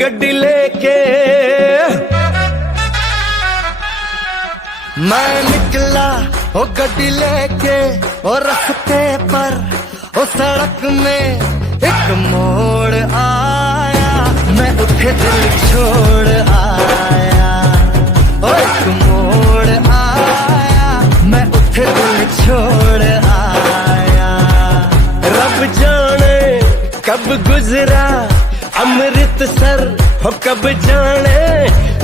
गड्डी लेके मैं निकला, ओ गड्डी लेके, ओ रास्ते पर, ओ सड़क में एक मोड़ आया, मैं उठे दिल छोड़ आया। ओ एक मोड़ आया, मैं उठे दिल छोड़ आया। रब जाने कब गुजरा अमृतसर, हो कब जाने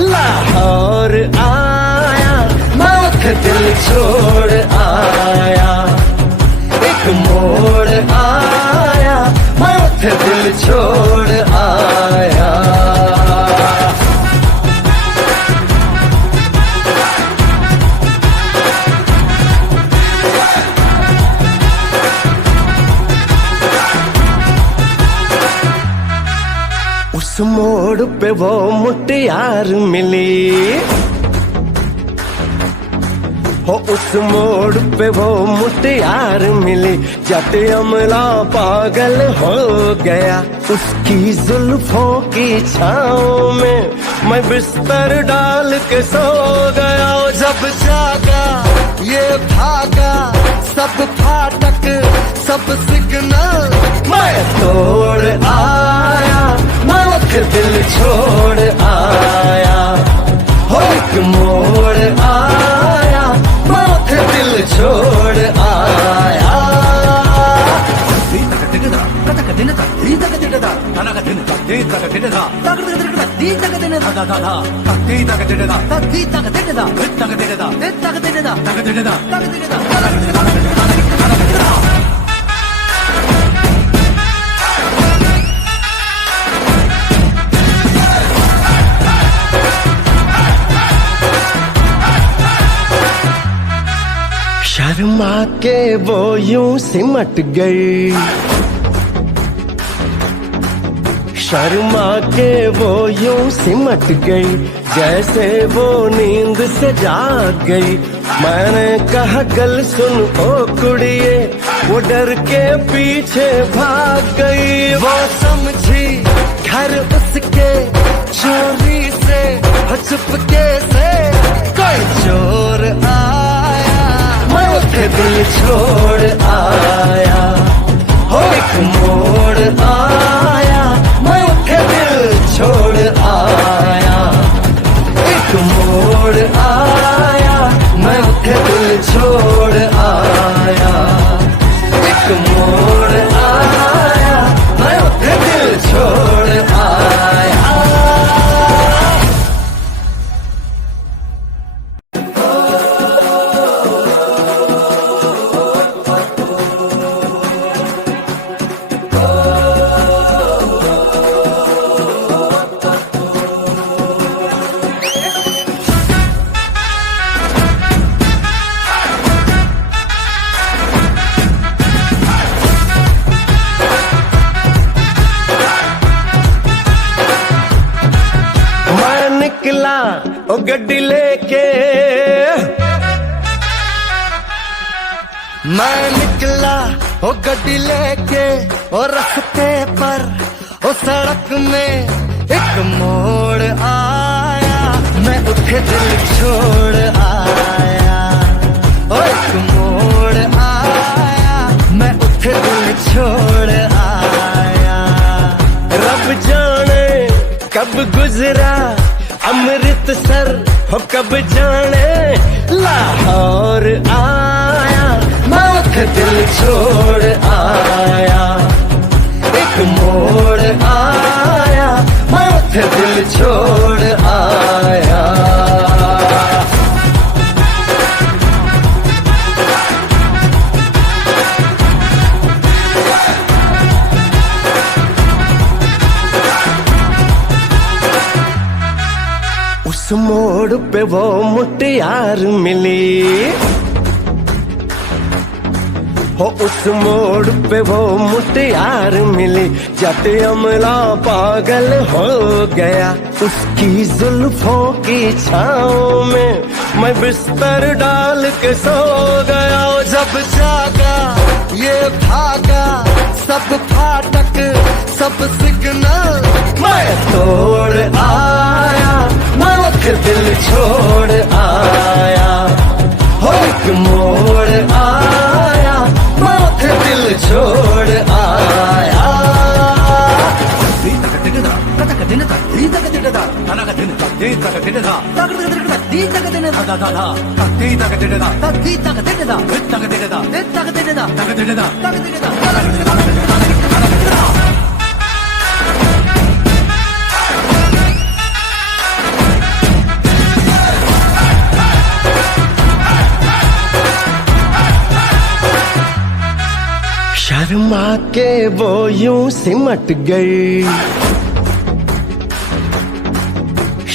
लाहौर आया, मैं उठे दिल छोड़ आया। एक मोड़ आया, मैं उठे दिल छोड़ आया। उस मोड़ पे वो मुटियार मिली, हो उस मोड़ पे वो मुटियार मिली। जट अमला पागल हो गया, उसकी जुल्फों की छाँव में मैं बिस्तर डाल के सो गया। जब जागा ये भागा, सब फाटक सब सिग्नल मैं तोड़ आया, मैं उठे दिल छोड़ आया। हो एक मोड़ आया, मैं उठे दिल छोड़ आया। शर्मा के वो यूं सिमट गई, शर्मा के वो यूं सिमट गई, जैसे वो नींद से जाग गई। मैंने कहा गल सुन ओ कुड़िए, वो डर के पीछे भाग गई। वो समझी घर उसके चोरी से, चुपके से कोई चोर आया, मैं उठे दिल छोड़ आया। हो एक मोड़ आया, मैं उठे दिल छोड़ आया। एक मोड़ आया, मैं उठे दिल छोड़ आया। एक मोड़ आया, मैं उठे दिल छोड़ आया। ओ गड्डी लेके मैं निकला, ओ गड्डी लेके, ओ रास्ते पर, ओ सड़क में एक मोड़ आया, मैं उठे दिल छोड़ आया। ओ एक मोड़ आया, मैं उठे दिल छोड़ आया। रब जाने कब गुजरा अमृतसर, हो कब जाने लाहौर आया, मैं उठे दिल छोड़ आया। एक मोड़ आया, मैं उठे दिल छोड़ आया। उस मोड़ पे वो मुटियार मिली, हो उस मोड़ पे वो मुटियार मिली। जट अमला पागल हो गया, उसकी जुल्फों की छाँव में मैं बिस्तर डाल के सो गया। जब जागा ये भागा, सब फाटक फाटक सब सिग्नल मैं तोड़ आया, मैं उठ दिल छोड़ आया, हो एक मोड़ आया, मैं उठ दिल छोड़ आया। शर्मा के वो यूं सिमट गई,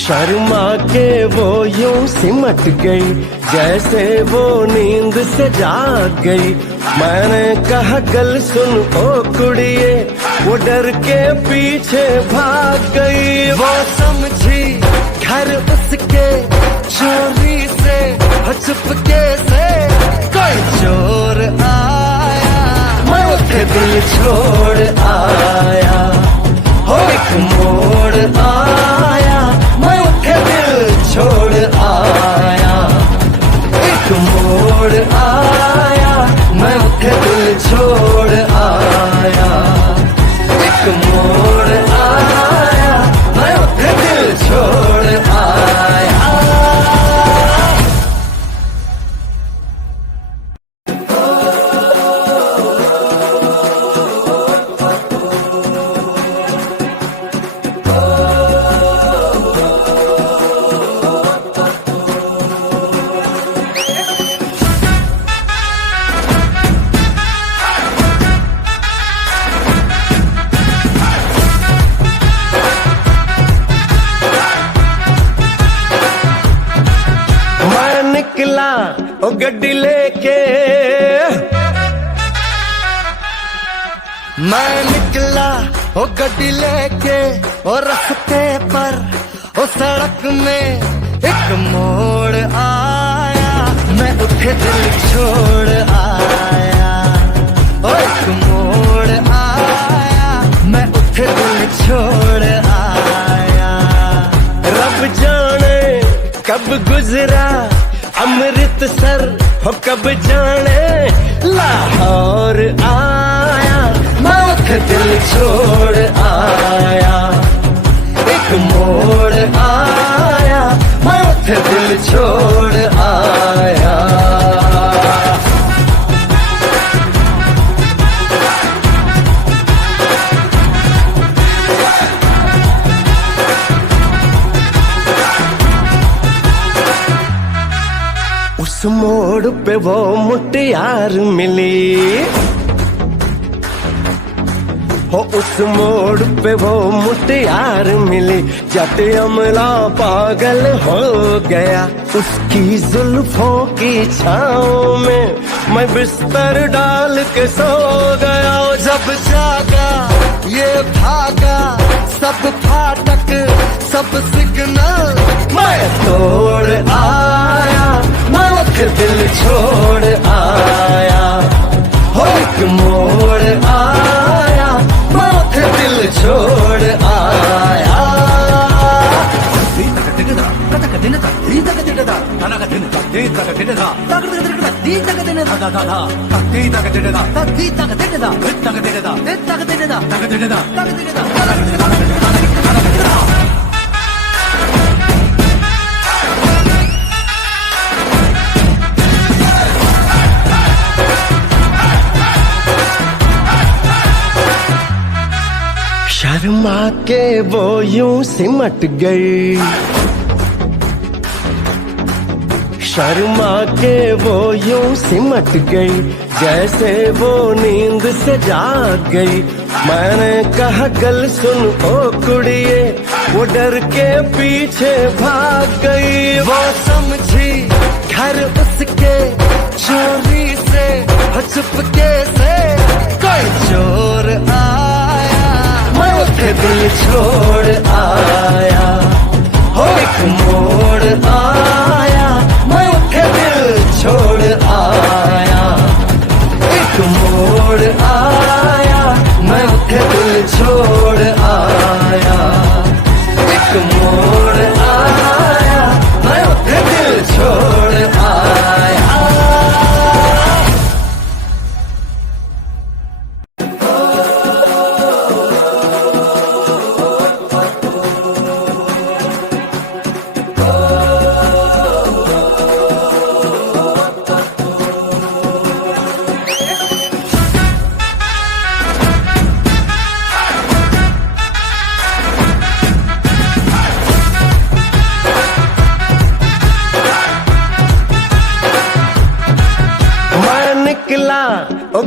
शर्मा के वो यूं सिमट गई, जैसे वो नींद से जाग गई। मैंने कहा गल सुन ओ कुड़िए, वो डर के पीछे भाग गई। वो समझी घर उसके चोरी से, चुपके से कोई चोर आया, मैं उठे दिल छोड़ आया, हो एक मोड़ आया, मैं उठे दिल छोड़ आया, एक मोड़ आया, मैं उठे दिल छोड़ आया, एक मोड़ आया, मैं उठे दिल छोड़ आया। ओ गड्डी लेके मैं निकला, ओ गड्डी लेके, ओ रास्ते पर ओ सड़क में एक मोड़ आया, मैं उठे दिल छोड़ आया, ओ एक मोड़ आया, मैं उठे दिल छोड़ आया। रब जाने कब गुजरा अमृतसर, हो कब जाने लाहौर आया, मैं उठ दिल छोड़ आया, एक मोड़ आया, मैं उठ दिल छोड़ आया। उस मोड़ पे वो मुटियार मिली, हो उस मोड़ पे वो मुटियार मिली, जट अमला पागल हो गया, उसकी जुल्फों की छाँव में मैं बिस्तर डाल के सो गया। जब जागा ये भागा सब फाटक सब सिग्नल मैं तोड़ आया, मैं उठ दिल छोड़ आया, हो एक मोड़ आया, मैं उठ दिल छोड़ आया। शर्मा के वो यूं सिमट गई, शर्मा के वो यूं सिमट गई, जैसे वो नींद से जाग गई। मैंने कहा गल सुन ओ कुड़िए, वो डर के पीछे भाग गई। वो समझी घर उसके चोरी से, चुपके से कोई चोर आया, मैं उठे दिल छोड़ आया, हो एक मोड़ आया, मैं उठे दिल छोड़ आया, एक मोड़ आया, मैं उठे दिल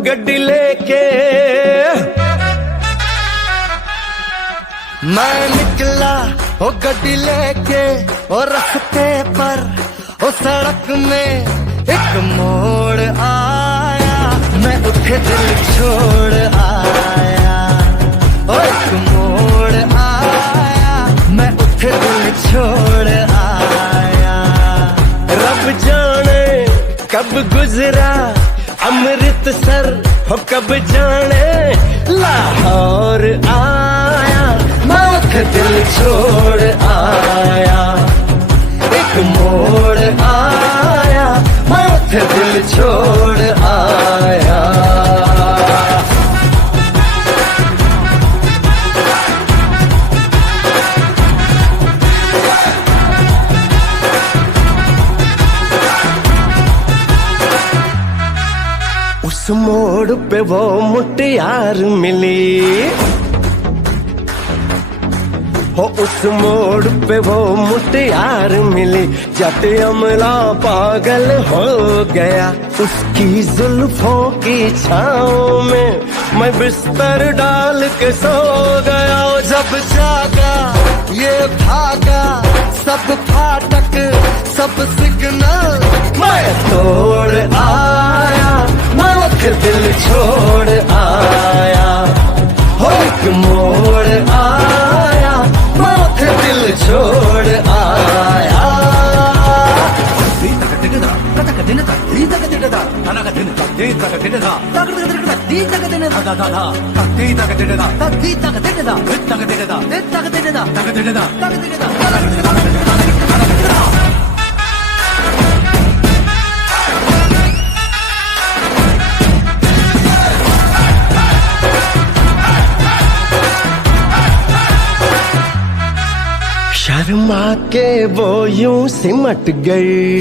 गड्डी लेके मैं निकला, ओ गड्डी लेके, ओ रास्ते पर, ओ सड़क में एक मोड़ आया, मैं उठे दिल छोड़ आया, ओ एक मोड़ आया, मैं उठे दिल छोड़ आया। रब जाने कब गुजरा अमृतसर, हो कब जाने लाहौर आया, मैं उठे दिल छोड़ आया, एक मोड़ आया, मैं उठे दिल छोड़ आया। उस मोड़ पे वो मुटियार मिली, हो उस मोड़ पे वो मुटियार मिली, जट अमला पागल हो गया, उसकी जुल्फों की छाँव में मैं बिस्तर डाल के सो गया। जब जागा ये भागा, सब फाटक सब सिग्नल मैं तोड़ आया, मैं उठे दिल छोड़ आया, हो एक मोड़ आया, मैं उठे दिल छोड़ आया। शर्मा के वो यूं सिमट गई,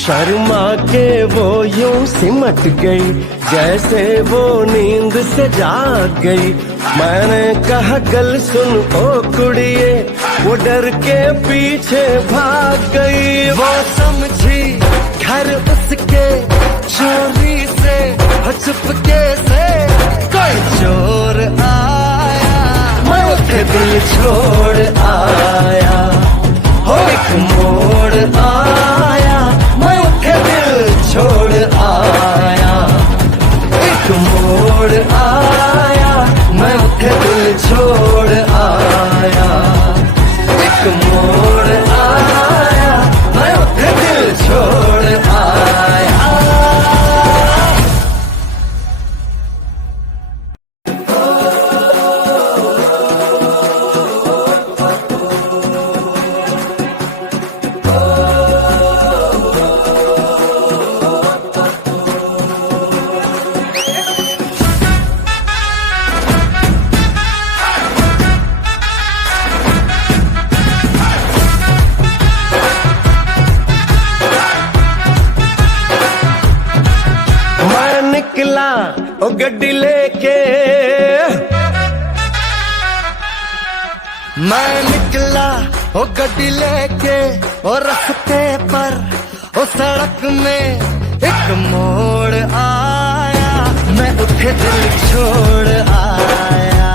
शर्मा के वो यूं सिमट गई, जैसे वो नींद से जाग गई। मैंने कहा गल सुन ओ कुड़िए, वो डर के पीछे भाग गई। वो समझी घर उसके चोरी से, चुपके से कोई चोर आया, मैं उठे दिल छोड़ आया, हो एक मोड़ आया, मैं उठे दिल छोड़ आया, एक मोड़ आया, मैं उठे दिल छोड़ आया, एक मोड़ आया, मैं उठे दिल छोड़ आया। ओ गड्डी लेके मैं निकला, ओ गड्डी लेके, ओ रास्ते पर, ओ सड़क में एक मोड़ आया, मैं उठे दिल छोड़ आया,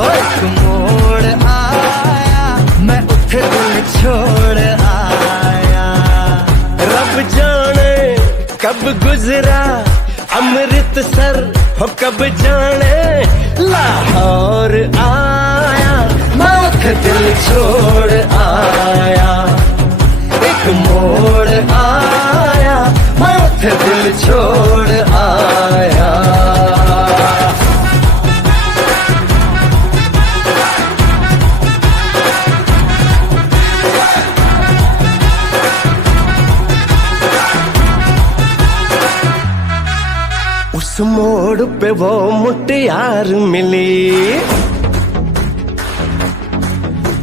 ओ एक मोड़ आया, मैं उठे दिल छोड़ आया। रब जाने कब गुजरा अमृतसर, हो कब जाने लाहौर आया, मैं उठे दिल छोड़ आया, एक मोड़ आया, मैं उठे दिल छोड़ आया। उस मोड़ पे वो मुटियार मिली,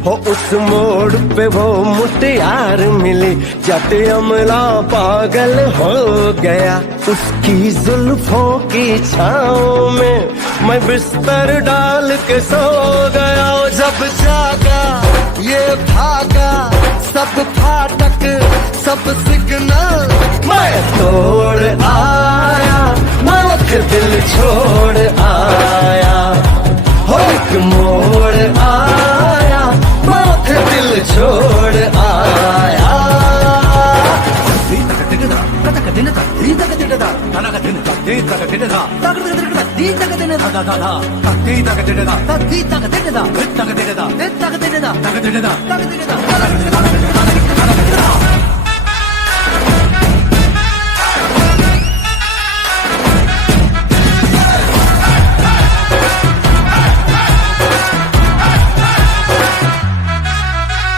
हो उस मोड़ पे वो मुटियार मिली, जट अमला पागल हो गया, उसकी जुल्फों की छाँव में मैं बिस्तर डाल के सो गया। जब जागा ये भागा, सब फाटक सब सिग्नल मैं तोड़ आया, मैं उठ दिल छोड़ आया, हो एक मोड़ आया, मैं उठ दिल छोड़ आया।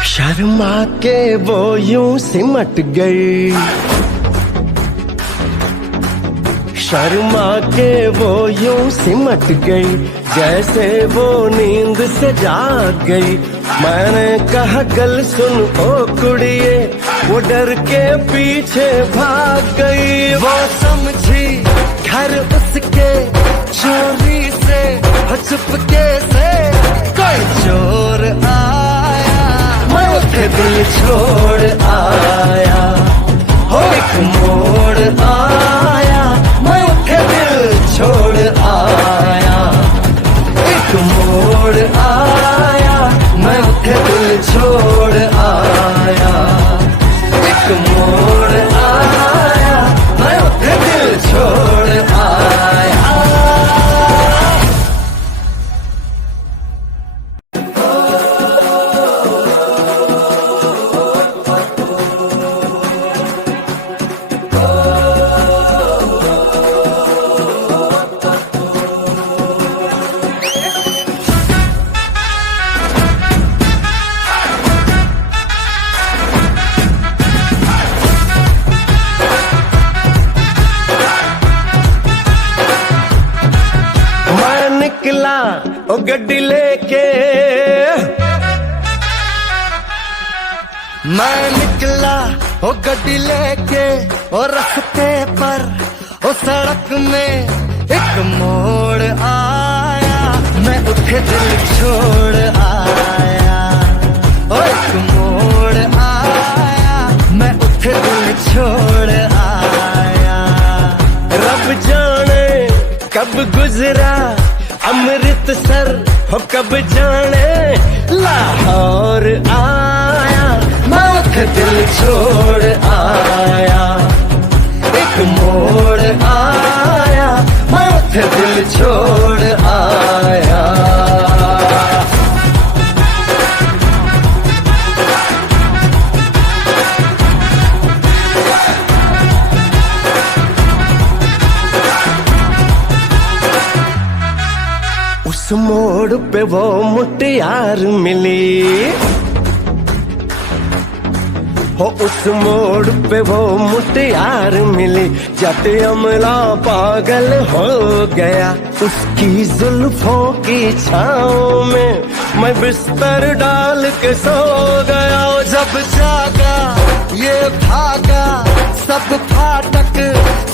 शर्मा के वो यूं सिमट गई, शर्मा के वो यूं सिमट गई, जैसे वो नींद से जाग गई। मैंने कहा गल सुन ओ कुड़िए, वो डर के पीछे भाग गई। वो समझी घर उसके चोरी से, चुपके से कोई चोर आया, मैं उठे दिल छोड़ आया, हो एक मोड़ आया, मैं उठे दिल छोड़ आया, एक मोड़ आया, मैं उठे दिल छोड़ आया, एक मोड़ आया, मैं उठे दिल छोड़ आया। निकला ओ गड्डी लेके, मैं निकला ओ गड्डी लेके, और रास्ते पर ओ सड़क में एक मोड़ आया, मैं उठे दिल छोड़ आया, ओ एक मोड़ आया, मैं उठे दिल छोड़ आया। रब जाने कब गुजरा अमृतसर, हो कब जाने लाहौर आया, मैं उठ दिल छोड़ आया, एक मोड़ आया, मैं उठ दिल छोड़ आया। उस मोड़ पे वो मुटियार मिली, हो उस मोड़ पे वो मुटियार मिली, जट अमला पागल हो गया, उसकी जुल्फों की छाँव में मैं बिस्तर डाल के सो गया। जब जागा ये भागा, सब फाटक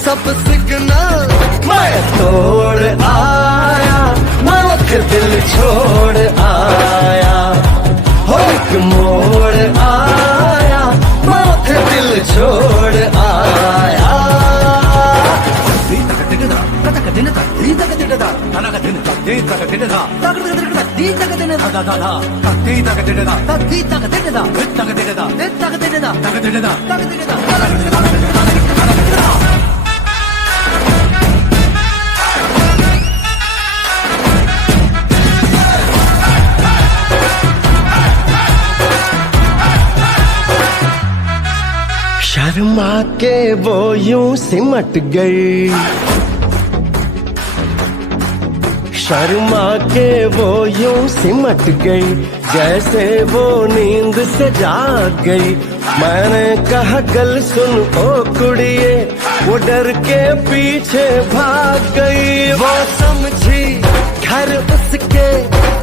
सब सिग्नल मैं तोड़ आया, मैं उठ दिल छोड़ आया, हो एक मोड़ आया, मैं उठ दिल छोड़ आया। शर्मा के वो यूं सिमट गई, शर्मा के वो यूं सिमट गई, जैसे वो नींद से जाग गई। मैंने कहा गल सुन ओ कुड़िए, वो डर के पीछे भाग गई। वो समझी घर उसके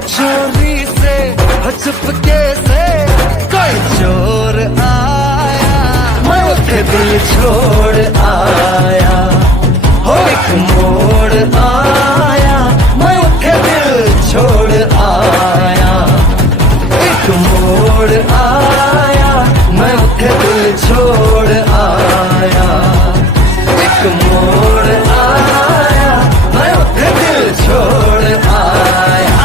चोरी से, चुपके से कोई चोर आया, मैं उठे दिल छोड़ आया, हो एक मोड़ आया, मैं उठे दिल छोड़ आया, एक मोड़ आया, दिल छोड़ आया, एक मोड़ आया, मैं उठे दिल छोड़ आया।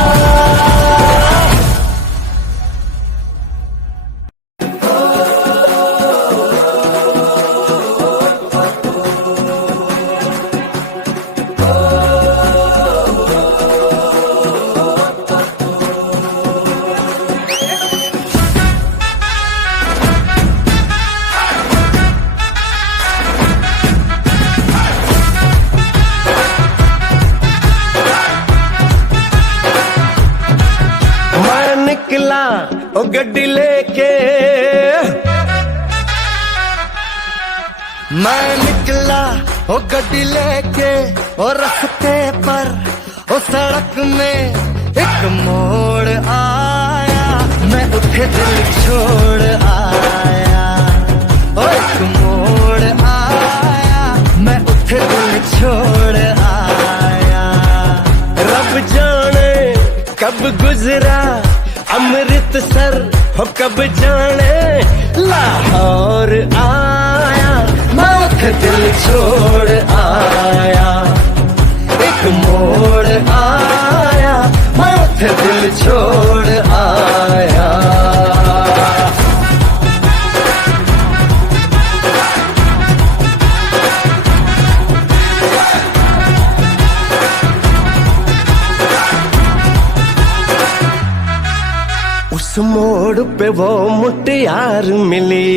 निकला ओ गड्डी लेके, मैं निकला ओ गड्डी लेके, और रास्ते पर ओ सड़क में एक मोड़ आया, मैं उठे दिल छोड़ आया, ओ एक मोड़ आया, मैं उठे दिल छोड़ आया। रब जाने कब गुजरा अमृतसर, हो कब जाने लाहौर आया, मैं उठे दिल छोड़ आया, एक मोड़ आया, मैं उठे दिल छोड़ आया। उस मोड़ पे वो मुटियार मिली,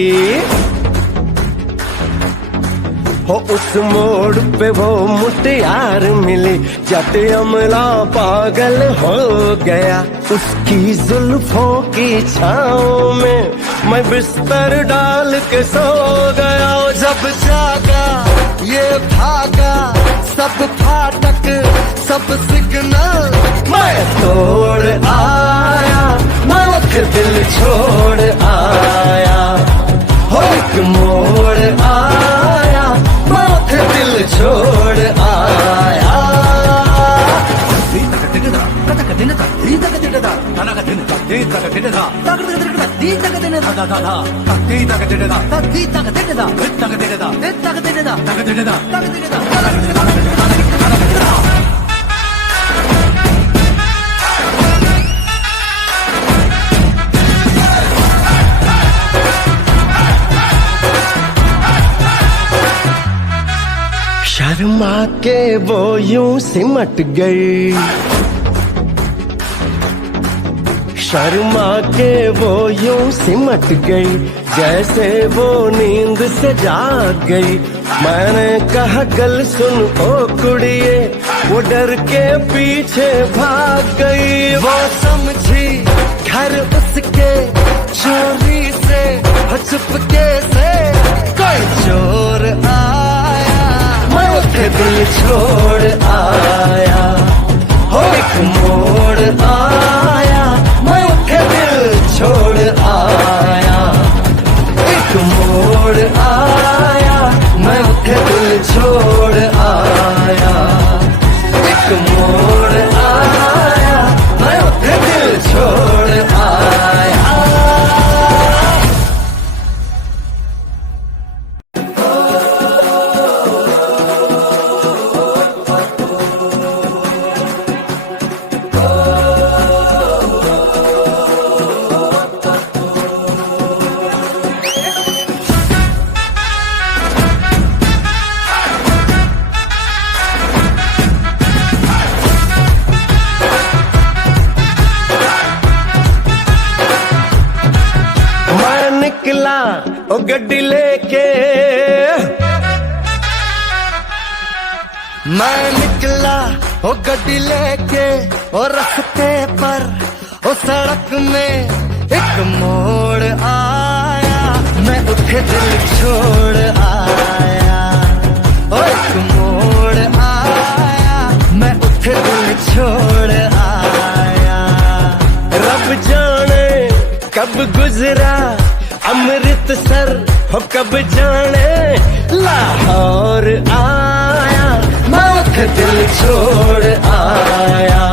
हो उस मोड़ पे वो मुटियार मिली, जट अमला पागल हो गया, उसकी जुल्फों की छाँव में मैं बिस्तर डाल के सो गया। जब जागा ये भागा, सब फाटक सब सिग्नल मैं तोड़ आया, मैं उठे दिल छोड़ आया, हो एक मोड़ आया, मैं उठे दिल छोड़ आया। शर्मा के वो यूं सिमट गई, शर्मा के वो यूं सिमट गई, जैसे वो नींद से जाग गई। मैंने कहा गल सुन ओ कुड़िए, वो डर के पीछे भाग गई। वो समझी घर उसके चोरी से, चुपके से कोई चोर आया, मैं उठे दिल छोड़ आया, हो एक मोड़ आया, मैं उठे दिल छोड़ आया, एक मोड़ आया, मैं उठे दिल छोड़ आया, एक मोड़ आया, मैं उठे दिल छोड़ आया। निकला ओ गड्डी लेके, मैं निकला ओ गड्डी लेके, और रास्ते पर ओ सड़क में एक मोड़ आया, मैं उठे दिल छोड़ आया, ओ एक मोड़ आया, मैं उठे दिल छोड़ आया। रब जाने कब गुजरा अमृतसर, हो कब जाने लाहौर आया, मैं उठे दिल छोड़ आया,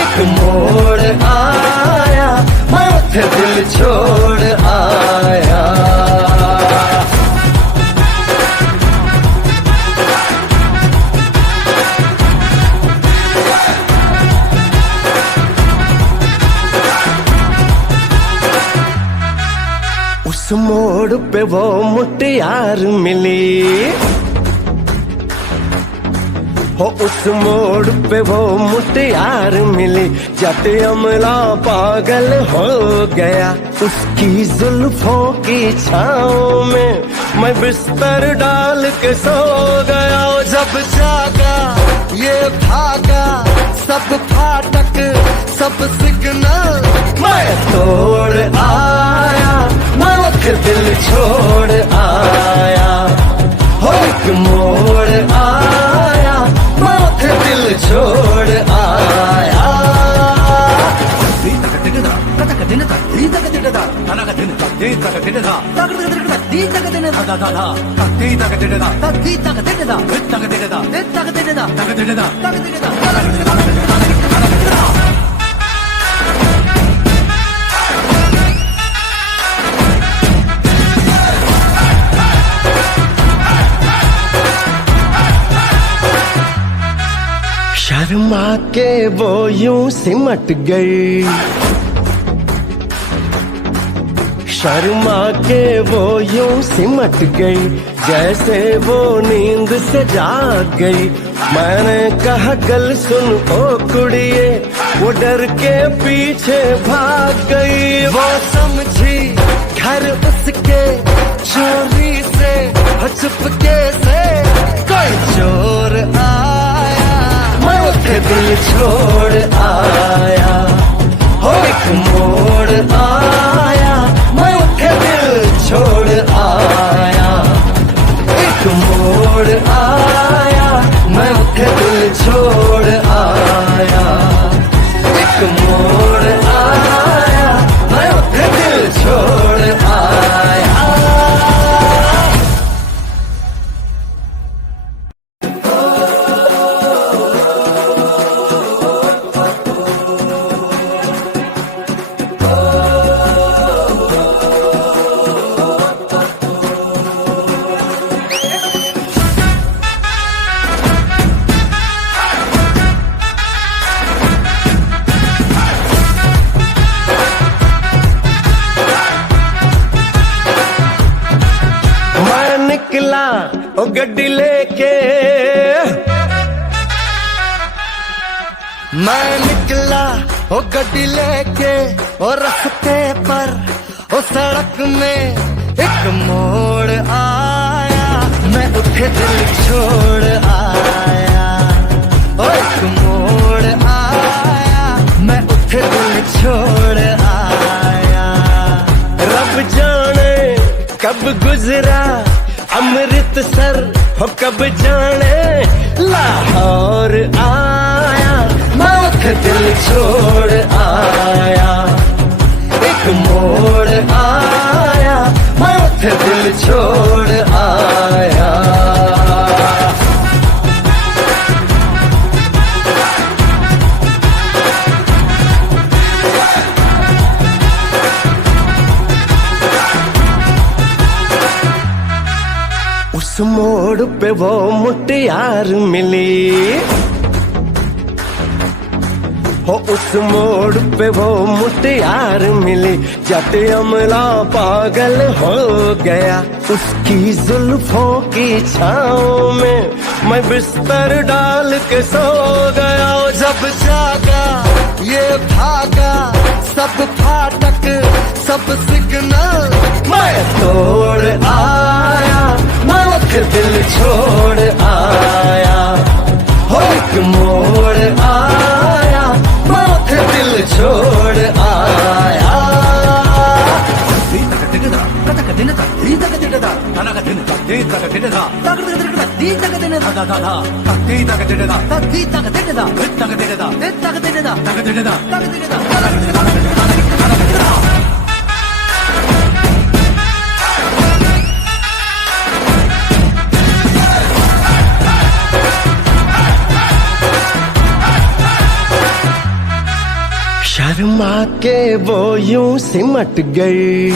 एक मोड़ आया, मैं उठे दिल छोड़ आया। उस मोड़ पे वो मुटियार मिली हो, उस मोड़ पे वो मुटियार मिली। जट अमला पागल हो गया उसकी जुल्फों की छाँव में, मैं बिस्तर डाल के सो गया। जब जागा ये भागा सब फाटक सब सिग्नल मैं तोड़ आया, मैं दिल छोड़ आया हो, एक मोड़ आया मैं दिल छोड़ आया। शर्मा के वो यूं सिमट गई, शर्मा के वो यूं सिमट गई जैसे वो नींद से जाग गई। मैंने कहा गल सुन ओ कुड़िए, वो डर के पीछे भाग गई। वो समझी घर उसके चोरी से चुपके से कोई चोर आया, मैं उसे दिल छोड़ आया हो, एक मोड़ आया मैं उसे दिल छोड़ आया, एक मोड़ आया मैं उसे दिल छोड़ आया, एक मोड़ आया मैं उसे दिल छोड़ आया। ओ गड्डी लेके मैं निकला, ओ गड्डी लेके ओ रास्ते पर ओ सड़क में एक मोड़ आया, मैं उठे दिल छोड़ आया, ओ एक मोड़ आया मैं उठे दिल छोड़ आया। रब जाने कब गुजरा अमृतसर हो, कब जाने लाहौर आया, मैं उसे दिल छोड़ आया, एक मोड़ आया मैं उसे दिल छोड़ आया। उस मोड़ पे वो मुटियार मिली हो, उस मोड़ पे वो मुटियार मिली। जट अमला पागल हो गया उसकी जुल्फों की छाँव में, मैं बिस्तर डाल के सो गया। जब जागा ये भागा सब फाटक सब सिग्नल मैं तोड़ आया, मैं दिल छोड़ आया हो, एक मोड़ आया मैं दिल छोड़ आया। शर्मा के वो यूं सिमट गई,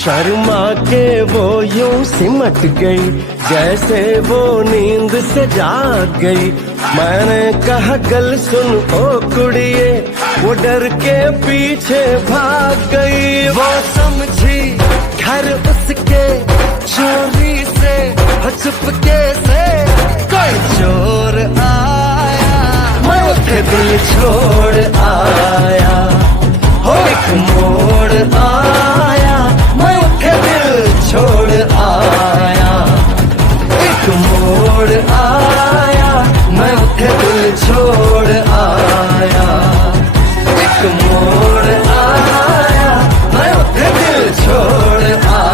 शर्मा के वो यूं सिमट गई जैसे वो नींद से जाग गई। मैंने कहा गल सुन ओ कुड़िए, वो डर के पीछे भाग गई। वो समझी घर उसके चोरी से चुपके से कोई चोर आया, मैं उसे दिल छोड़ आया। हो एक मोड़ आया, मैं उसे दिल छोड़ आया। एक मोड़ आया, मैं उसे दिल छोड़ आया। एक मोड़ आया, मैं उसे दिल छोड़ आया।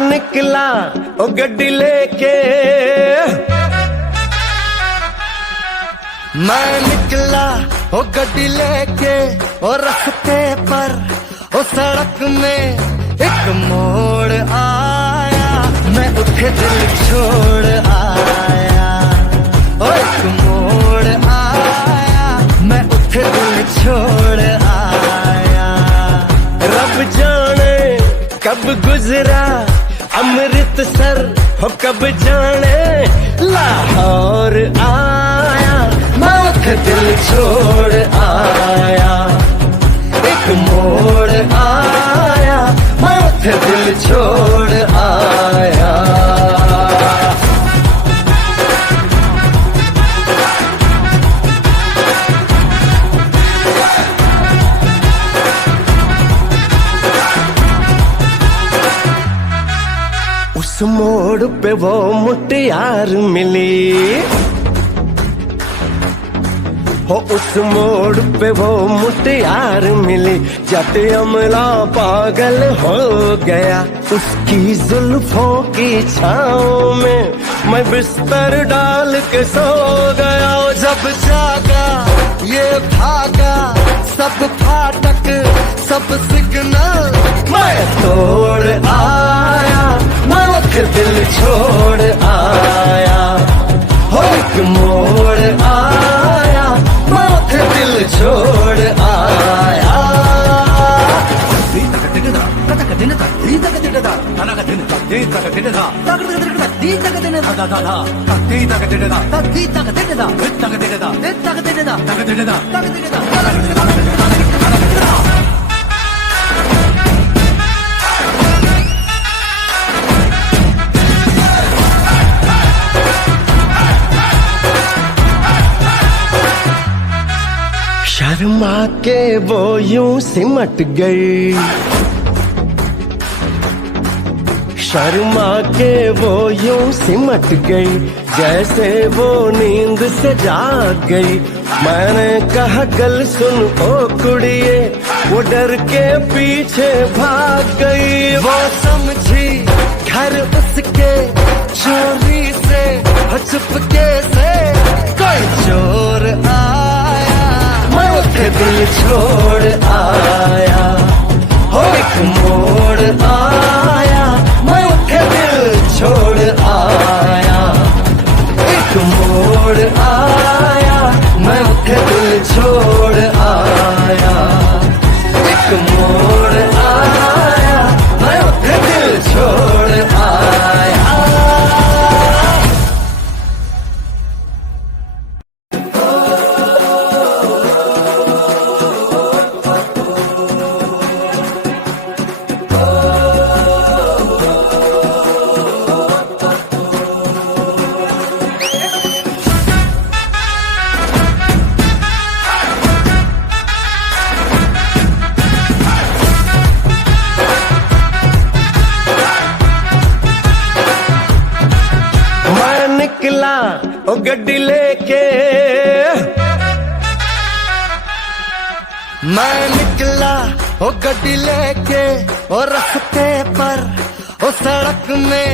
निकला ओ गड्डी लेके, मैं निकला ओ गड्डी लेके। और रास्ते पर ओ सड़क में एक मोड़ आया, मैं उठे दिल छोड़ आया। ओ एक मोड़ आया, मैं उठे दिल छोड़ आया। रब जाने कब गुजरा अमृतसर, हो कब जाने लाहौर आया, मैं उसे दिल छोड़ आया। एक मोड़ आया, मैं उसे दिल छोड़ आया। उस मोड़ पे वो मुटियार मिली, हो उस मोड़ पे वो मुटियार मिली। जट अमला पागल हो गया, उसकी जुल्फों की छाँव में मैं बिस्तर डाल के सो गया। जब जागा ये भागा, सब फाटक सब सिग्नल मैं तोड़ आया, मैं उसे दिल छोड़ आया। हो एक मोड़ आया, मैं उसे दिल छोड़ आया। शर्मा के वो यूं सिमट गई, शर्मा के वो यूं सिमट गई, जैसे वो नींद से जाग गई। मैंने कहा गल सुन ओ कुड़िए, वो डर के पीछे भाग गई। वो समझी घर उसके चोरी से चुपके से कोई चोर आया, मैं उसे दिल छोड़ आया। हो एक मोड़ आया, मैं उसे दिल छोड़ आया। एक मोड़ आया, मैं उसे दिल छोड़ आया। एक मोड़ आया, मैं उसे दिल छोड़ आया। निकला ओ गड्डी लेके, मैं निकला ओ गड्डी लेके। और रास्ते पर ओ सड़क में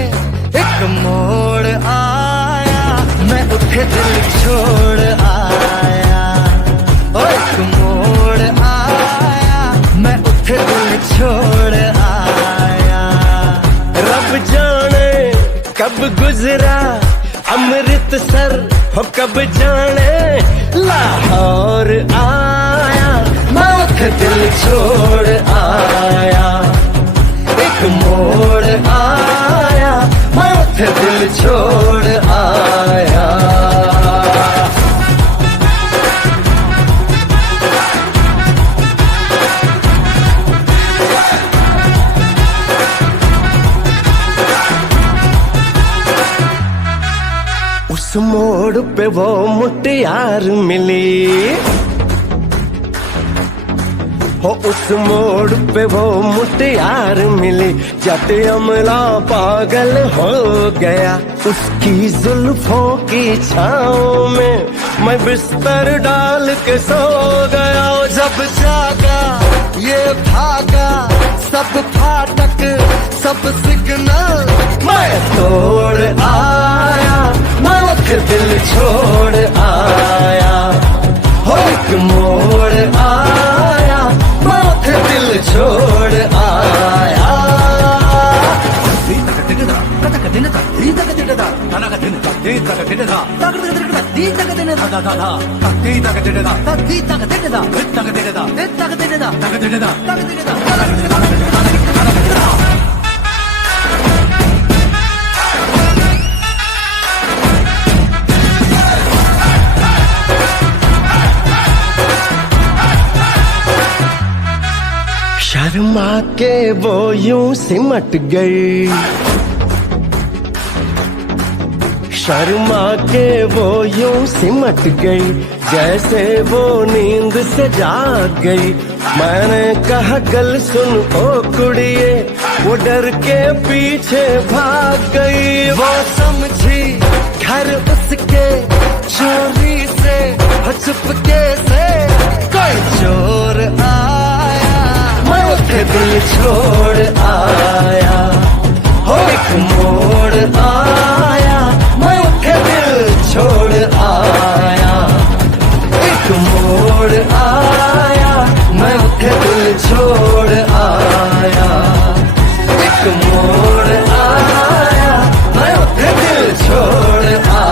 एक मोड़ आया, मैं उठे दिल छोड़ आया। कब गुजरा अमृतसर हो कब जाने लाहौर आया, मौत दिल छोड़ आया। एक मोड़ आया, मौत दिल छोड़ आया। उस मोड़ पे वो मुटियार मिली हो, उस मोड़ पे वो मुटियार मिली। जट अमला पागल हो गया उसकी जुल्फों की छाँव में, मैं बिस्तर डाल के सो गया। जब जागा ये भागा सब फाटक सब सिग्नल मैं तोड़ आया, मौत दिल छोड़ आया। हो एक मोड़ आया, मौत दिल छोड़ आया। शर्मा के वो यूं सिमट गई, शर्मा के वो यूं सिमट गई जैसे वो नींद से जाग गई। मैंने कहा गल सुन ओ कुड़िए, वो डर के पीछे भाग गई। वो समझी घर उसके चोरी से चुपके से कोई चोर आया, मौत दिल छोड़ आया। हो एक मोड़ आया, मौत दिल छोड़ आया। एक मोड़ आया, मौत दिल छोड़ आया। एक मोड़ आया, मौत दिल छोड़ आया।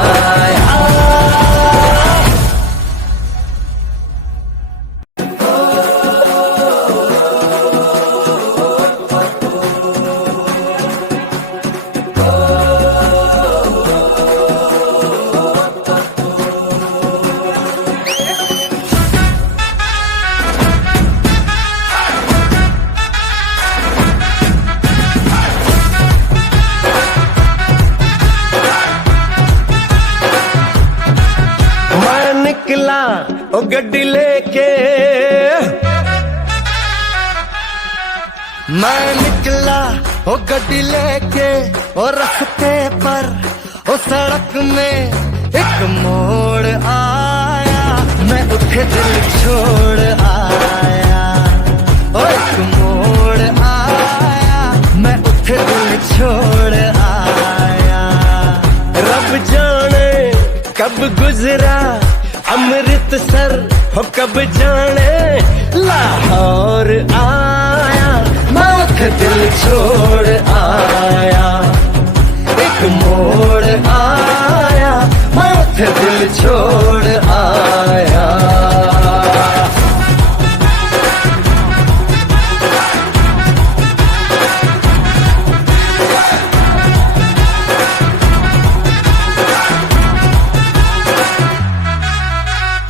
निकला ओ गड्डी लेके, मैं निकला ओ गड्डी लेके। और रास्ते पर ओ सड़क में एक मोड़ आया, मैं उठे दिल छोड़ आया। ओ एक मोड़ आया, मैं उठे दिल छोड़ आया। रब जाने कब गुजरा अमृतसर हो कब जाने लाहौर आया, मौत दिल छोड़ आया। एक मोड़ आया, मौत दिल छोड़ आया।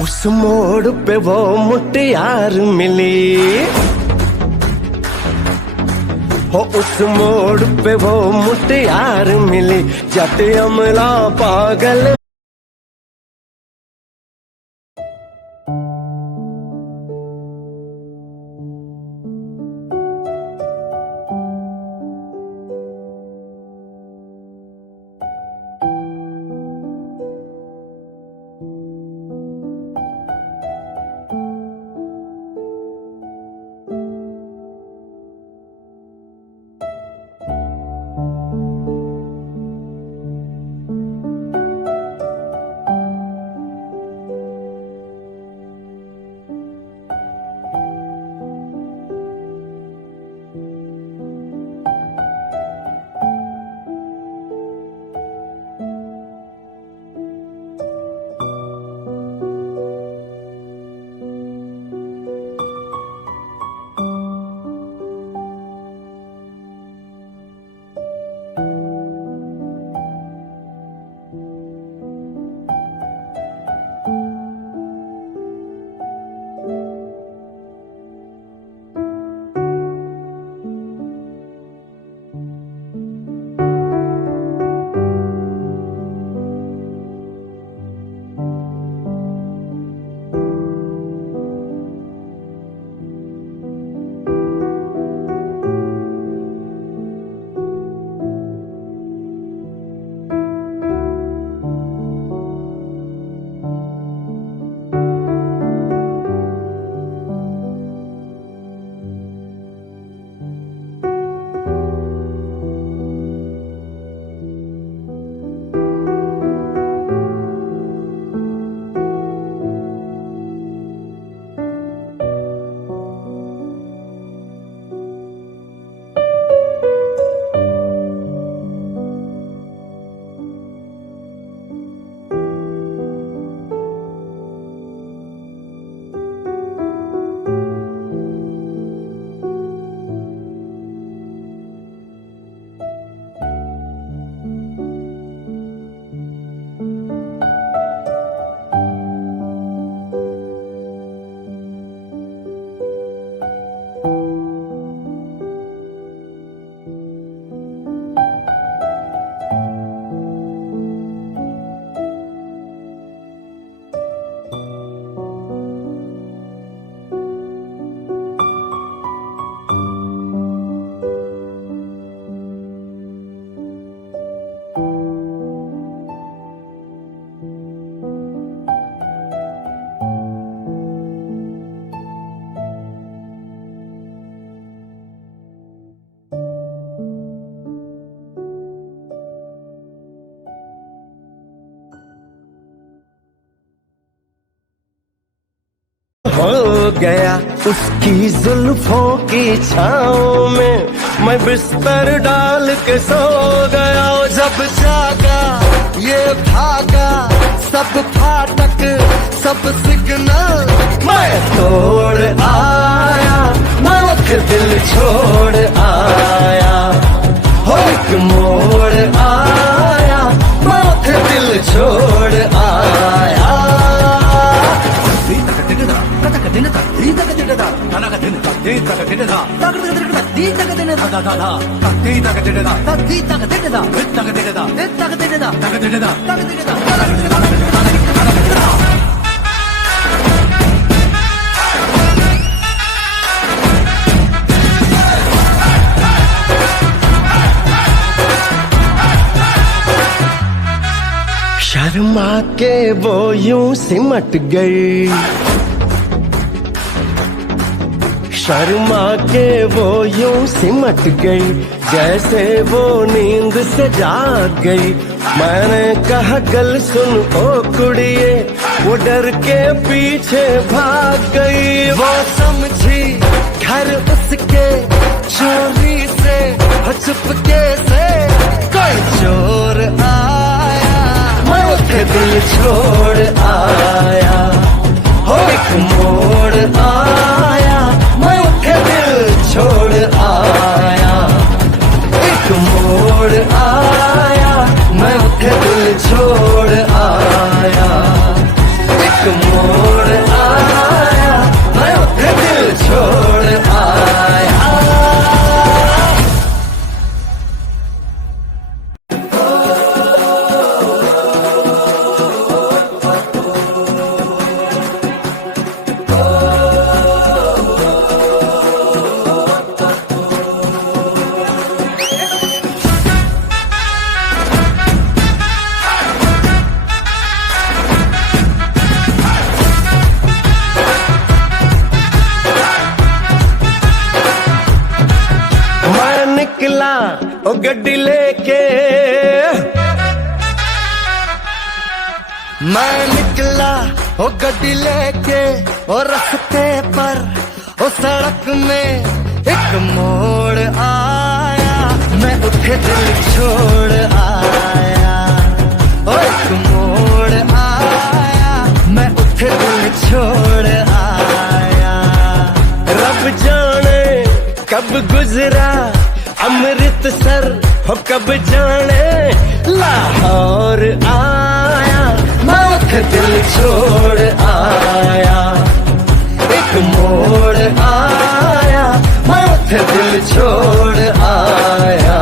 उस मोड़ पे वो मुटियार मिली हो, उस मोड़ पे वो मुटियार मिली। जट अमला पागल हो गया उसकी जुल्फों की छाँव में मैं बिस्तर डाल के सो गया जब जागा ये भागा सब फाटक सब सिग्नल मैं तोड़ आया मैं दिल छोड़ आया हो एक मोड़ आया मैं दिल छोड़ आया शर्मा के वो यूं सिमट गई शर्मा के वो यूं सिमट गई जैसे वो नींद से जाग गई मैंने कहा गल सुन ओ कुड़िए वो डर के पीछे भाग गई वो समझी घर उसके चोरी से चुपके से कोई चोर आया मैं उसे दिल छोड़ आया हो एक मोड़ आया मैं उसे दिल छोड़ आया एक मोड़ आया मैं उसे दिल छोड़ आया एक मोड़ आया मैं उसे दिल छोड़ आया ओ गड्डी लेके मैं निकला ओ गड्डी लेके ओ रास्ते पर ओ सड़क में एक मोड़ आया मैं उठे दिल छोड़ आया ओ एक मोड़ आया मैं उठे दिल छोड़ आया रब जाने कब गुजरा अमृतसर हो कब जाने लाहौर आया मैं दिल छोड़ आया एक मोड़ आया मैं दिल छोड़ आया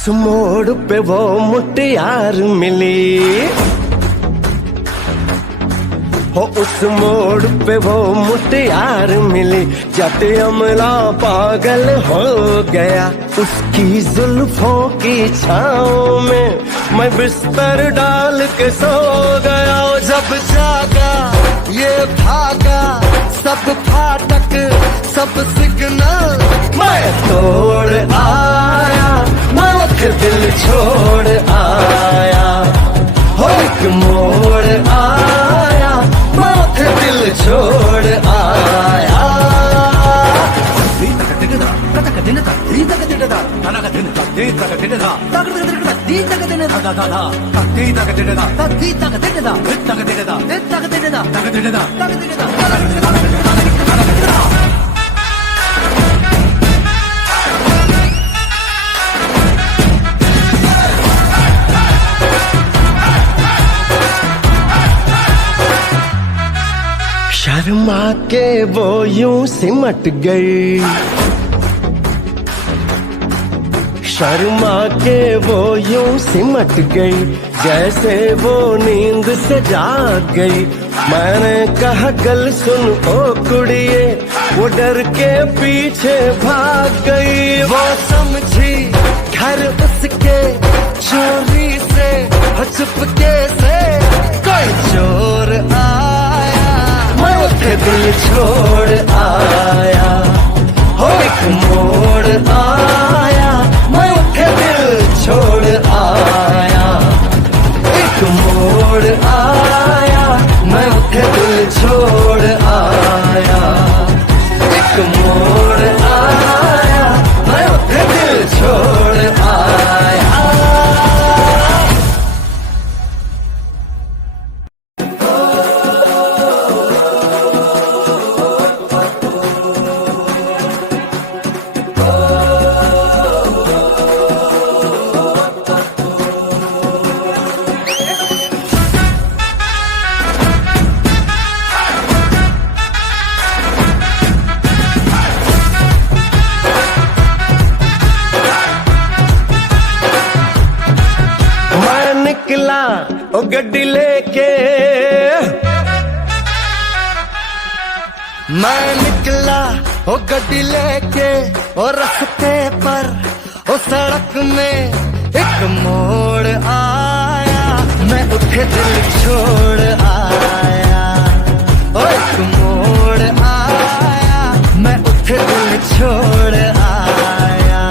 उस मोड़ पे वो मुटियार मिली हो उस मोड़ पे वो मुटियार मिली जट अमला पागल हो गया उसकी जुल्फों की छाँव में मैं बिस्तर डाल के सो गया जब जागा ये भागा सब फाटक सब सिग्नल मैं तोड़ आया मैं दिल छोड़ आया हो एक मोड़ आया मैं दिल छोड़ आया शर्मा के वो यूं सिमट गई शर्मा के वो यूं सिमट गई जैसे वो नींद से जाग गई मैंने कहा गल सुन ओ कुड़िए वो डर के पीछे भाग गई वो समझी घर उसके चोरी से चुपके से कोई चोर आया मैं उसे दिल छोड़ आया आया, मैं उठे दिल छोड़ आया। एक मोड़ आया, मैं उठे दिल छोड़ आया। एक मोड़ आया, मैं उठे दिल छोड़ आया। निकला ओ गड्डी लेके, मैं निकला ओ गड्डी लेके, और रास्ते पर ओ सड़क में एक मोड़ आया, मैं उठे दिल छोड़ आया। ओ एक मोड़ आया, मैं उठे दिल छोड़ आया।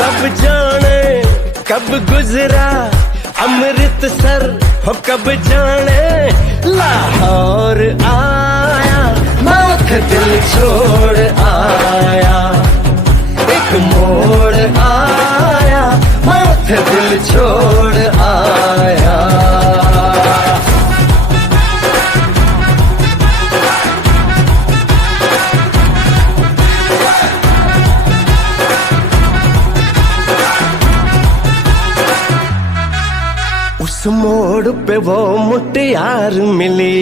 रब जाने कब गुजरा अमृतसर, हो कब जाने लाहौर आया, मैं उठे दिल छोड़ आया। एक मोड़ आया, मैं उठे दिल छोड़ आया। उस मोड़ पे वो मुटियार मिली,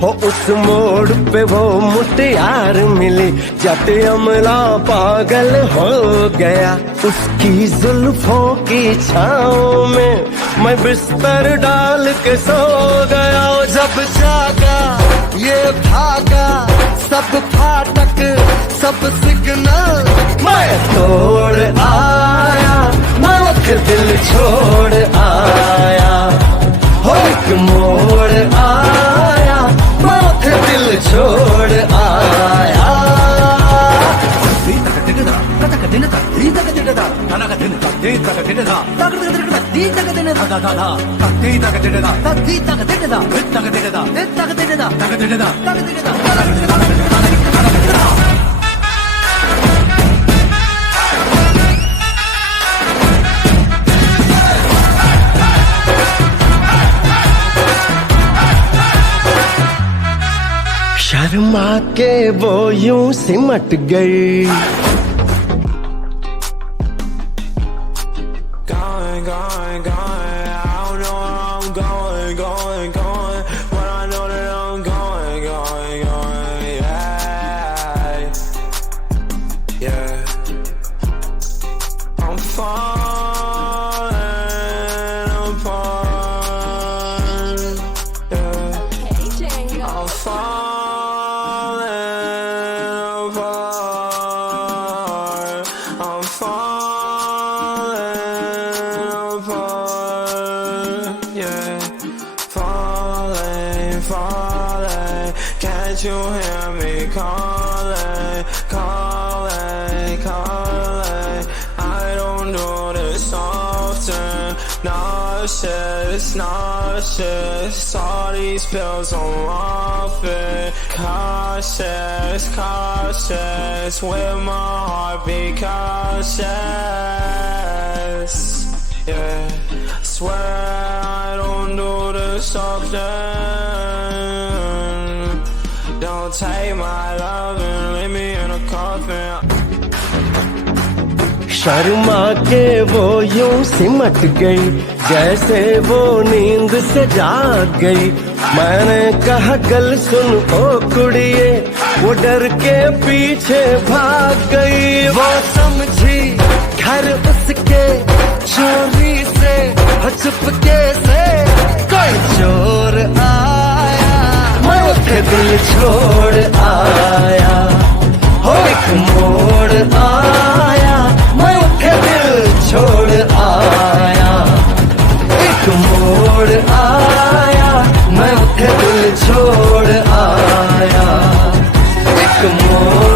हो उस मोड़ पे वो मुटियार मिली। जट अमला पागल हो गया, उसकी जुल्फों की छाँव में मैं बिस्तर डाल के सो गया। जब जागा ये भागा, सब फाटक सब सिग्नल मैं तोड़ आया, मैं उठे दिल छोड़ आया। हो एक मोड़ आया, मैं उठे दिल छोड़ आया। शर्मा के वो यूं सिमट गई, Can't you hear me calling, calling, calling? I don't do this often. Nauseous, nauseous. All these pills I'm off it. Cautious, cautious. With my heart be cautious. Yeah, swear I don't do this often. Don't take my love and leave me in a coffin. Sharma के वो यूं सिमट गई, जैसे वो नींद से जाग गई। मैंने कहा गल सुन ओ कुड़िए, वो डर के पीछे भाग गई। वो समझी घर उसके चोरी से, चुपके से कोई चोर आया, मैं उठे दिल छोड़ आया। हो एक मोड़ आया, मैं उठे दिल छोड़ आया। एक मोड़ आया, मैं उठे दिल छोड़ आया। एक मोड़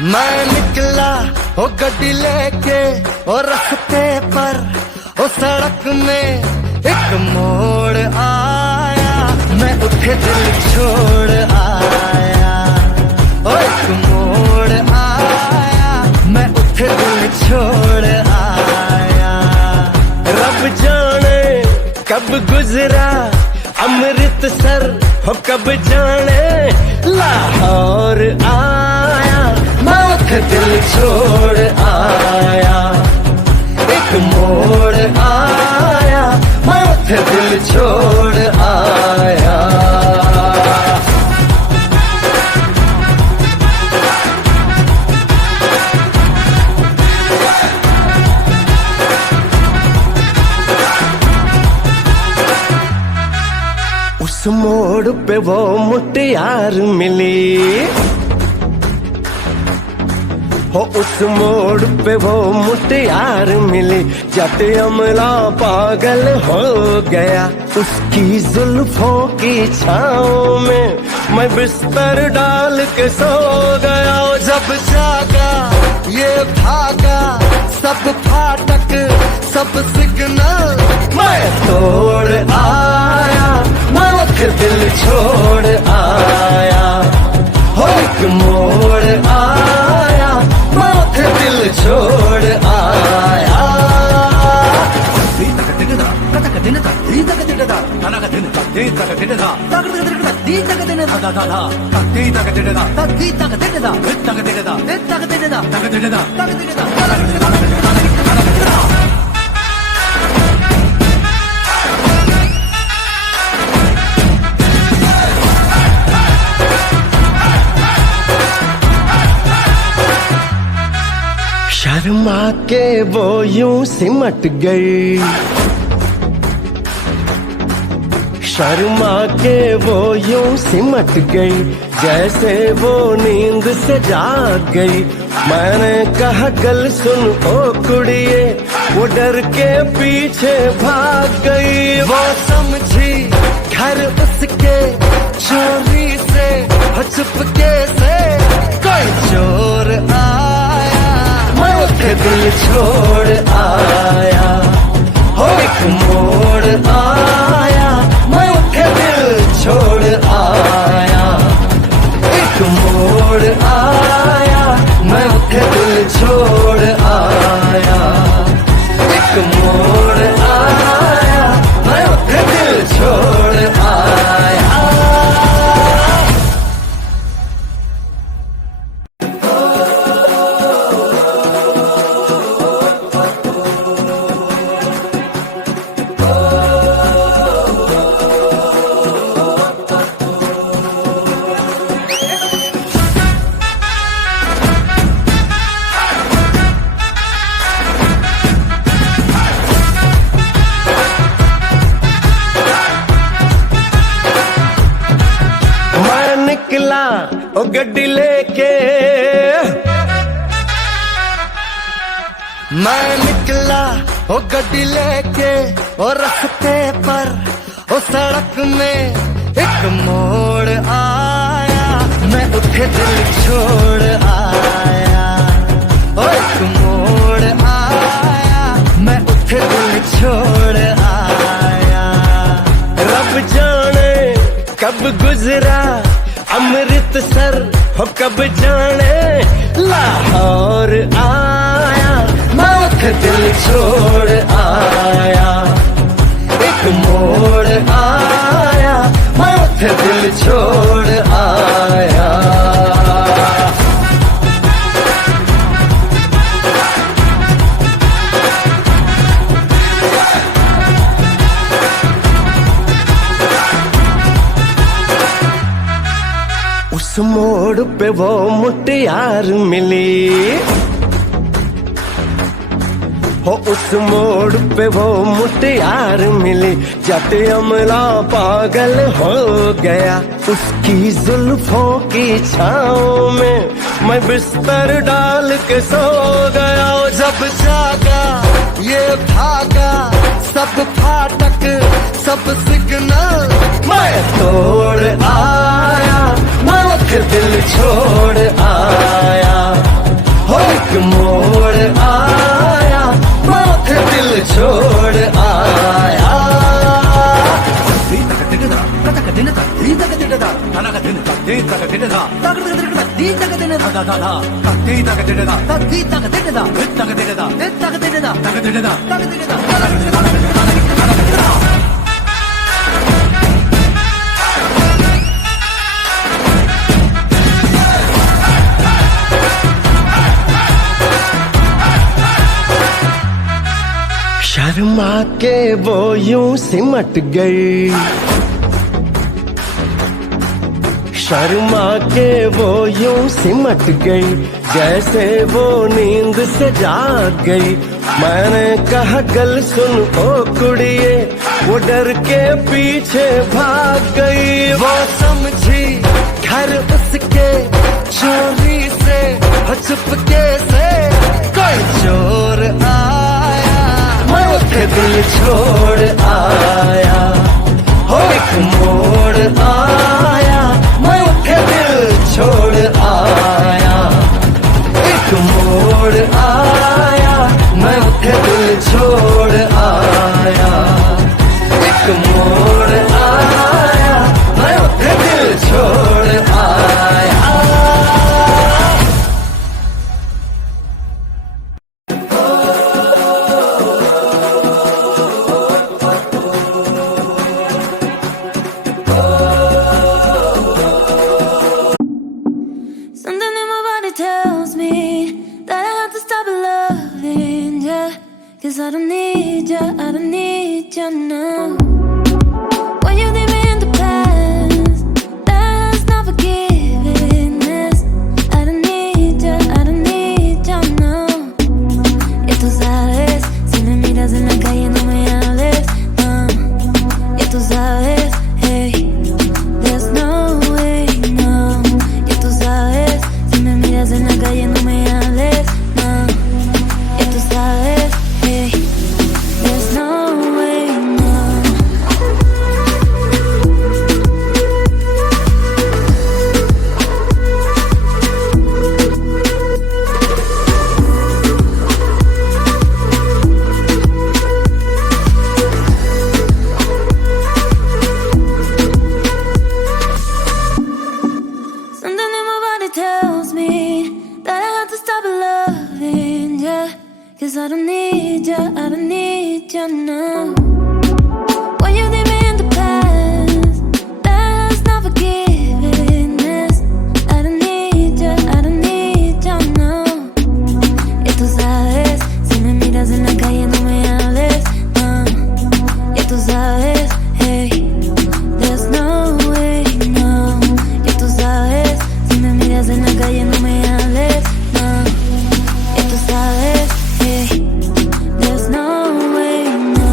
मैं निकला ओ गड्डी लेके ओ रास्ते पर ओ सड़क में एक मोड़ आया, मैं उठे दिल छोड़ आया। ओ एक मोड़ आया, मैं उठे दिल छोड़ आया। रब जाने कब गुजरा अमृतसर, हो कब जाने लाहौर आया, मैं उठे दिल छोड़ आया। एक मोड़ आया, मैं उठे दिल छोड़ आया। उस मोड़ पे वो मुटियार मिली, हो उस मोड़ पे वो मुटियार मिली। जट अमला पागल हो गया, उसकी जुल्फों की छाँव में मैं बिस्तर डाल के सो गया। जब जागा ये भागा, सब फाटक सब सिग्नल मैं तोड़ आया, मैं फिर दिल छोड़ आया। हो एक मोड़ आया, मैं फिर दिल छोड़ आया। शर्मा के वो यूं सिमट गई, शर्मा के वो यूं सिमट गई, जैसे वो नींद से जाग गई। मैंने कहा गल सुन ओ कुड़िए, वो डर के पीछे भाग गई। वो समझी घर उसके चोरी से, चुपके से कोई चोर आया, मैं उठे दिल छोड़ आया। हो एक मोड़ आया, मैं उठे दिल छोड़ आया। एक मोड़ आया, मैं उठे दिल छोड़ आया। एक मोड़ आया, मैं उठे दिल छोड़ आया। निकला ओ गड्डी लेके, मैं निकला ओ गड्डी लेके ओ रास्ते पर ओ सड़क में एक मोड़ आया, मैं उठे दिल छोड़ आया। ओ एक मोड़ आया, मैं उठे दिल छोड़ आया। रब जाने कब गुजरा अमृतसर, हो कब जाने लाहौर आया, मैं उठे दिल छोड़ आया। एक मोड़ आया, मैं उठे दिल छोड़ आया। उस मोड़ पे वो मुटियार मिली, हो उस मोड़ पे वो मुटियार मिली। जट अमला पागल हो गया, उसकी जुल्फों की छाँव में मैं बिस्तर डाल के सो गया। जब जागा ये भागा, सब फाटक सब सिग्नल मैं तोड़ आया, मैं फिर दिल छोड़ आया। da da da, da dee da da da da, da dee da da da da, da da da da, da da da da, da da da da, da da da da. Sharma के वो यूं सिमट गई, शर्मा के वो यूं सिमट गई, जैसे वो नींद से जाग गई। मैंने कहा गल सुन ओ कुड़िए, वो डर के पीछे भाग गई। वो समझी घर उसके चोरी से, चुपके से कोई चोर आया, मैं उसे दिल छोड़ आया। हो एक मोड़ आया, मैं उसे दिल छोड़ आया। एक मोड़ आया, मैं उसे दिल छोड़ आया। एक मोड़ आया, मैं उसे दिल छोड़ आया। Something in my body tells me that I have to stop loving ya, 'cause I don't need ya, I don't need ya now. When you leave me in the past, that's not forgiveness. I don't need ya, I don't need ya now. Ya tú sabes, si me miras en la calle no me hables, no. Ya tú sabes, hey, there's no way, no. Ya tú sabes, si me miras en la calle no me hables, no. Ya tú sabes, hey, there's no way, no. Something in my body tells me that I have to stop loving ya, 'cause I don't need ya, I don't need ya now. When you leave me in the past, that's not forgiveness. I don't need ya, I don't need ya now. Ya tú sabes, si me miras en la calle no me hables, no. Ya tú sabes, hey, there's no way, no. Ya tú sabes, si me miras en la calle no me hables, no. Ya tú sabes, hey, there's no way, no.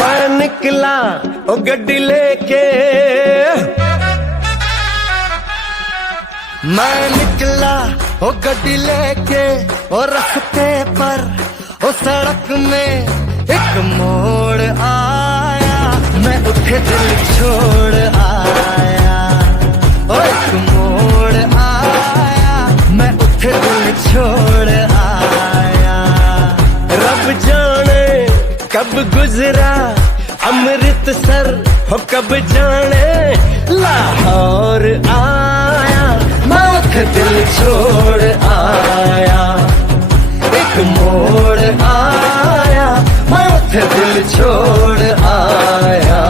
मैं निकला ओ गड्डी लेके, मैं निकला ओ गड्डी लेके, और रास्ते पर ओ सड़क में एक मोड़ आया, मैं उठे दिल छोड़ आया। ओ एक मोड़ आया, मैं उठे दिल छोड़ आया। रब जाने कब गुजरा अमृतसर, हो कब जाने लाहौर आया, मैं उठे दिल छोड़ आया। एक मोड़ आया, मैं उठे दिल छोड़ आया।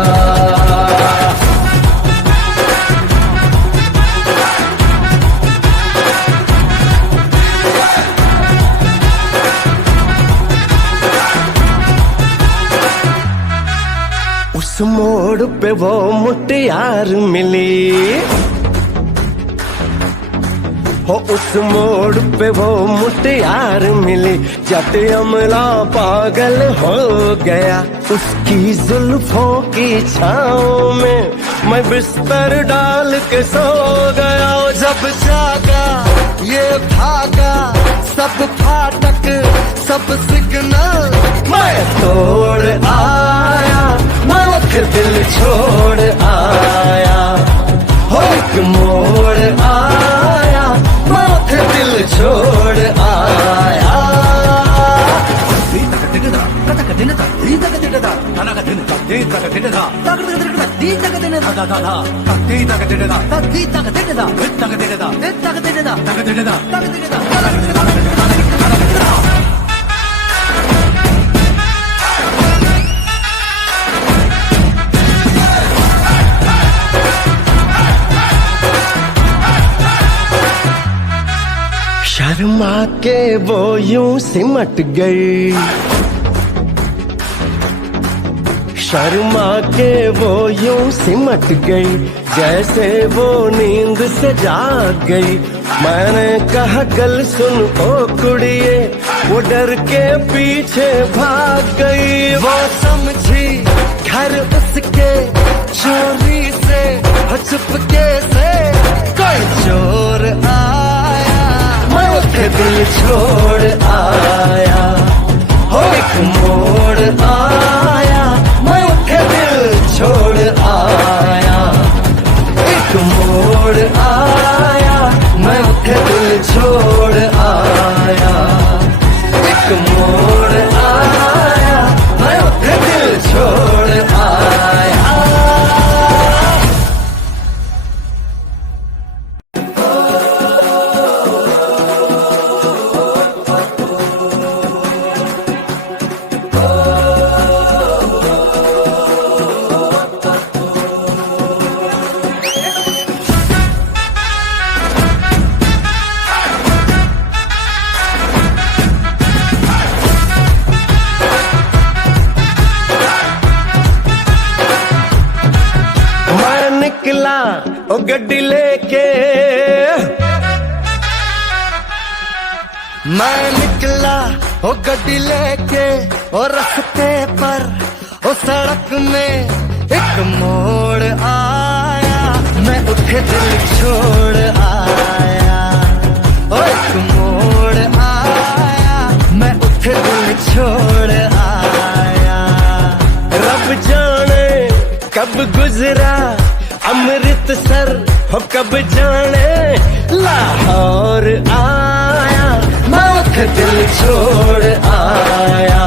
उस मोड़ पे वो मुटियार मिली, हो उस मोड़ पे वो मुटियार मिली, जट अमला पागल हो गया। उसकी जुल्फों की छाँव में मैं बिस्तर डाल के सो गया। जब जागा ये भागा सब फाटक सब सिग्नल मैं तोड़ आया, मैं फिर दिल छोड़ आया। हो एक मोड़ आया, मैं फिर दिल छोड़ आया। शर्मा के वो यूं सिमट गई, शर्मा के वो यूं सिमट गई, जैसे वो नींद से जाग गई। मैंने कहा गल सुन ओ कुड़िए, वो डर के पीछे भाग गई। वो समझी घर उसके चोरी से चुपके से कोई चोर आया, मैं उसे दिल छोड़ आया। हो एक मोड़ आया, मैं उसे दिल छोड़ आया। एक मोड़ आया, मैं उसे दिल छोड़ आया। एक मोड़ आया, मैं उसे दिल छोड़ आया। निकला ओ गड्डी लेके, मैं निकला ओ गड्डी लेके, और रास्ते पर ओ सड़क में एक मोड़ आया, मैं उठे दिल छोड़ आया। ओ एक मोड़ आया, मैं उठे दिल छोड़ आया। रब जाने कब गुजरा अमृतसर, हो कब जाने लाहौर आया, मैं उसे दिल छोड़ आया।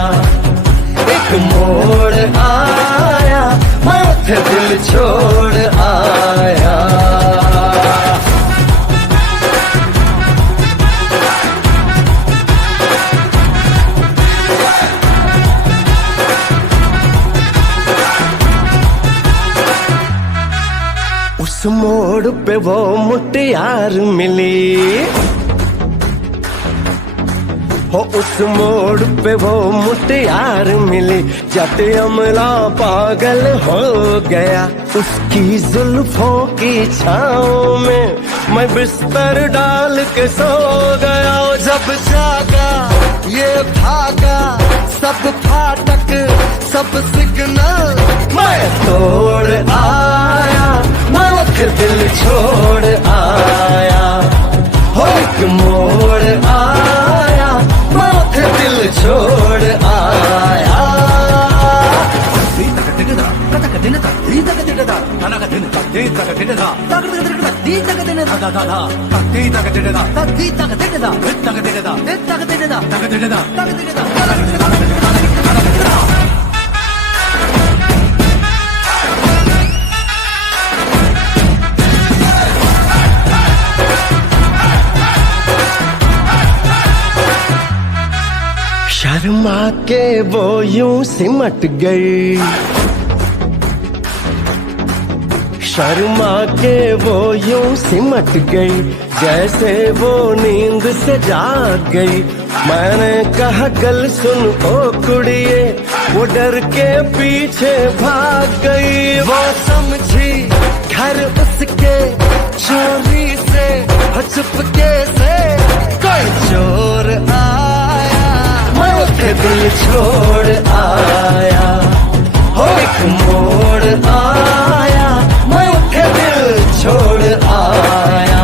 एक मोड़ आया, मैं उसे दिल छोड़ आया। उस मोड़ पे वो मुटियार मिली, हो उस मोड़ पे वो मुटियार मिली, जट अमला पागल हो गया। उसकी जुल्फों की छाँव में मैं बिस्तर डाल के सो गया। जब जागा ये भागा सब फाटक सब सिग्नल मैं तोड़ आया, मैं फिर दिल छोड़ आया। हो एक मोड़ आया, मैं फिर दिल छोड़ आया। शर्मा के वो यूं सिमट गई, शर्मा के वो यूं सिमट गई, जैसे वो नींद से जाग गई। मैंने कहा गल सुन ओ कुड़िए, वो डर के पीछे भाग गई। वो समझी घर उसके चोरी से चुपके से कोई चोर आया, मैं उठे दिल छोड़ आया, हो एक मोड़ आया, मैं उठे दिल छोड़ आया,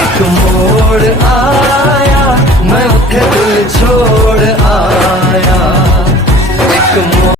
एक मोड़ आया, मैं उठे दिल छोड़ आया, एक मोड़